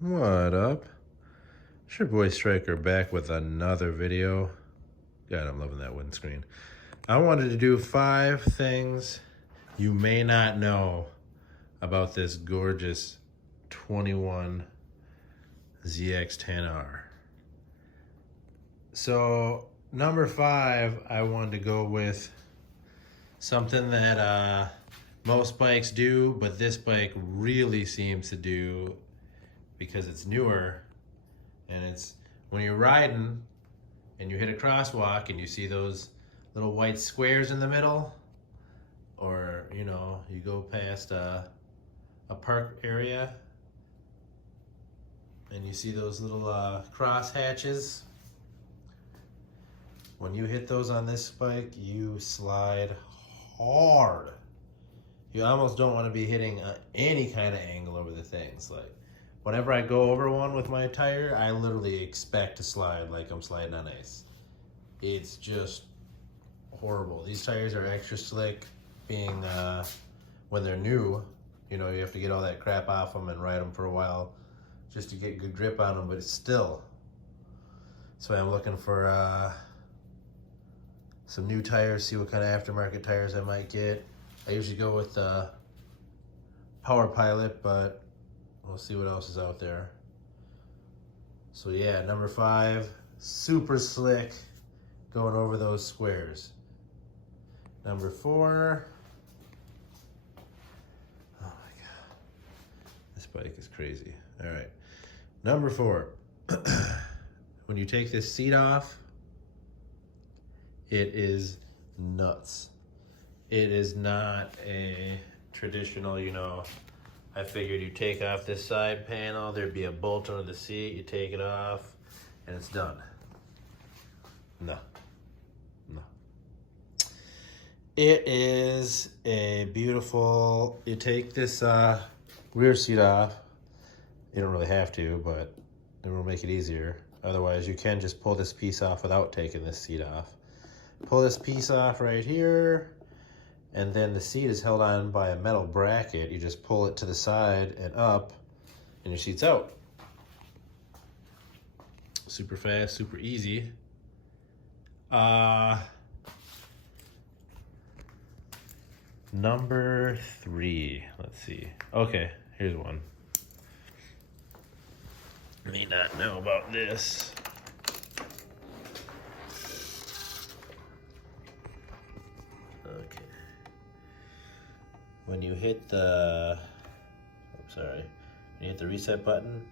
What up? It's your boy Striker back with another video. God, I'm loving that windscreen. I wanted to do 5 things you may not know about this gorgeous 21 Zx10r. So, number 5, I wanted to go with something that most bikes do, but this bike really seems to do because it's newer. And it's when you're riding and you hit a crosswalk and you see those little white squares in the middle, or you know, you go past a park area and you see those little cross hatches. When you hit those on this bike, you slide hard. You almost don't want to be hitting any kind of angle over the things. Like, whenever I go over one with my tire, I literally expect to slide like I'm sliding on ice. It's just horrible. These tires are extra slick, being when they're new. You know, you have to get all that crap off them and ride them for a while just to get good grip on them, but it's still. So I'm looking for some new tires, see what kind of aftermarket tires I might get. I usually go with Power Pilot, but we'll see what else is out there. So yeah, number 5, super slick, going over those squares. Number 4, oh my God, this bike is crazy. All right, number 4, when you take this seat off, it is nuts. It is not a traditional, you know, I figured you take off this side panel, there'd be a bolt under the seat, you take it off, and it's done. No. It is a beautiful, you take this rear seat off. You don't really have to, but it will make it easier. Otherwise, you can just pull this piece off without taking this seat off. Pull this piece off right here, and then the seat is held on by a metal bracket. You just pull it to the side and up, and your seat's out. Super fast, super easy. Number 3, let's see. Okay, here's one. May not know about this. Okay. When you hit the, when you hit the reset button,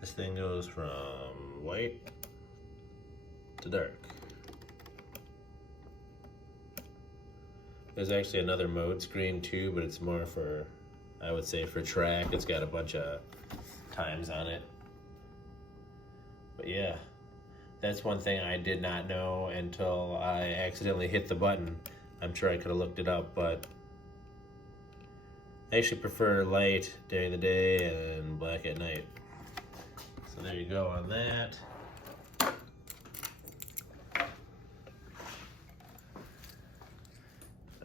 this thing goes from white to dark. There's actually another mode screen too, but it's more for, I would say, for track. It's got a bunch of times on it. But yeah, that's one thing I did not know until I accidentally hit the button. I'm sure I could have looked it up, but I actually prefer light during the day and black at night. So there you go on that.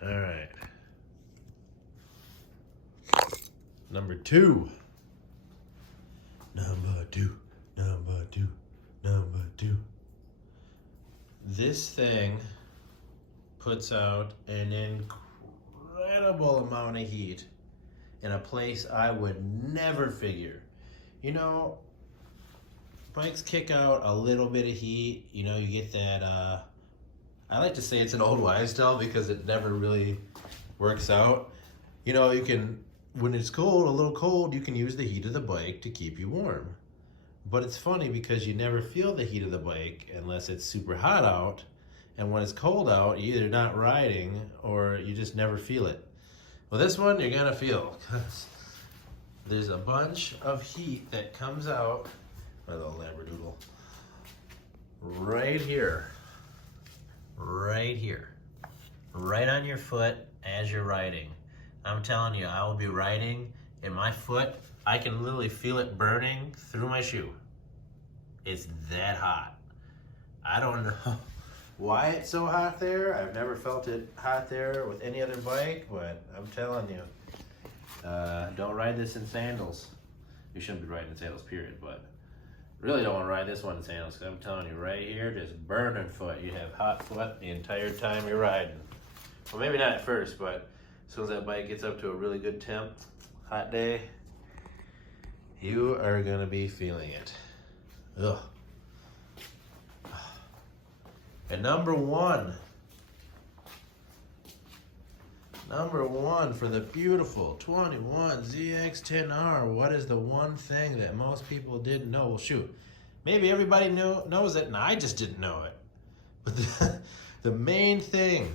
All right. Number 2. Number two. This thing puts out an incredible amount of heat in a place I would never figure. You know, bikes kick out a little bit of heat. You know, you get that, I like to say it's an old wives' tale because it never really works out. You know, you can, when it's cold, a little cold, you can use the heat of the bike to keep you warm. But it's funny because you never feel the heat of the bike unless it's super hot out. And when it's cold out, you're either not riding or you just never feel it. Well, this one you're gonna feel because there's a bunch of heat that comes out, my little labradoodle, right here, right on your foot as you're riding. I'm telling you, I will be riding and my foot, I can literally feel it burning through my shoe. It's that hot. I don't know why it's so hot there. I've never felt it hot there with any other bike, but I'm telling you, don't ride this in sandals. you shouldn't be riding in sandals, period. But really don't want to ride this one in sandals, because I'm telling you right here, just burning foot. You have hot foot the entire time you're riding. Well, maybe not at first, but as soon as that bike gets up to a really good temp, hot day, you are gonna be feeling it. Ugh. And number one for the beautiful 21 Zx10r. What is the one thing that most people didn't know? Well, shoot, maybe everybody knows it, and I just didn't know it. But the main thing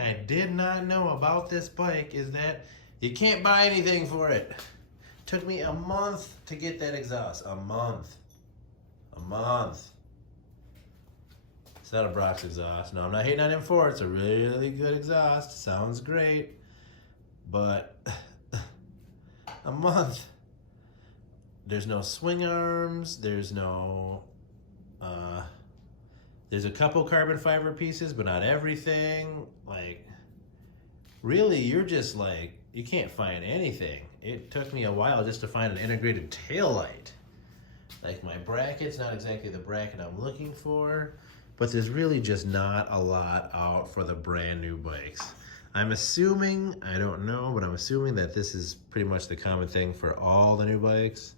I did not know about this bike is that you can't buy anything for it. Took me a month to get that exhaust. A month. It's not a Brock's exhaust. No, I'm not hating on M4. It's a really good exhaust. Sounds great. But a month. There's no swing arms. There's no... there's a couple carbon fiber pieces, but not everything. Like, really, you're just like, you can't find anything. It took me a while just to find an integrated taillight. Like, my bracket's not exactly the bracket I'm looking for, but there's really just not a lot out for the brand new bikes. I'm assuming, I don't know, but I'm assuming that this is pretty much the common thing for all the new bikes.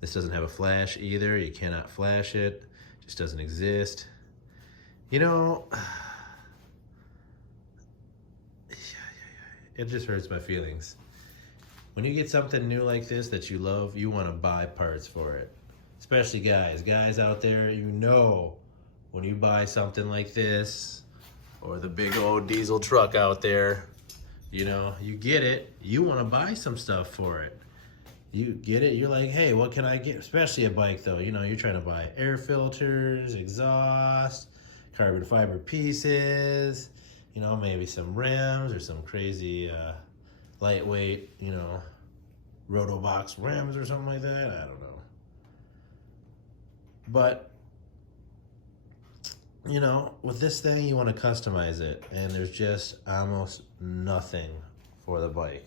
This doesn't have a flash either. You cannot flash it. It just doesn't exist. You know, it just hurts my feelings. When you get something new like this that you love, you want to buy parts for it. Especially guys out there, you know, when you buy something like this, or the big old diesel truck out there, you know, you get it, you want to buy some stuff for it. You get it, you're like, hey, what can I get? Especially a bike though, you know, you're trying to buy air filters, exhaust, carbon fiber pieces, you know, maybe some rims or some crazy lightweight, you know, Rotobox rims or something like that. I don't know. But, you know, with this thing, you want to customize it, and there's just almost nothing for the bike.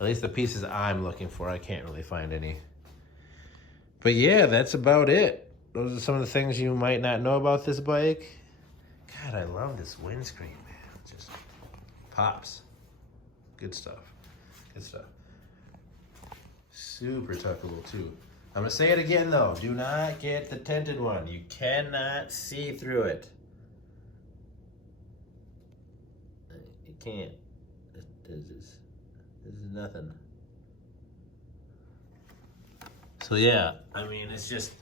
At least the pieces I'm looking for, I can't really find any. But yeah, that's about it. Those are some of the things you might not know about this bike. God, I love this windscreen, man. It just pops. Good stuff. Good stuff. Super tuckable, too. I'm going to say it again, though. Do not get the tinted one. You cannot see through it. You can't. This is nothing. So, yeah. I mean, it's just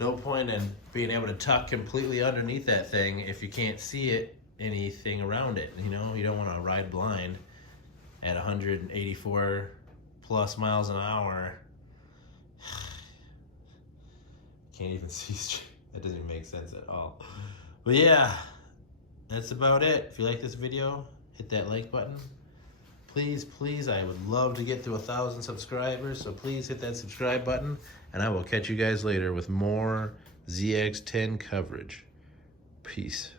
no point in being able to tuck completely underneath that thing if you can't see anything around it. You know, you don't want to ride blind at 184 plus miles an hour. Can't even see straight. That doesn't even make sense at all. But yeah, that's about it. If you like this video, hit that like button. Please, I would love to get to 1,000 subscribers, so please hit that subscribe button, and I will catch you guys later with more ZX10 coverage. Peace.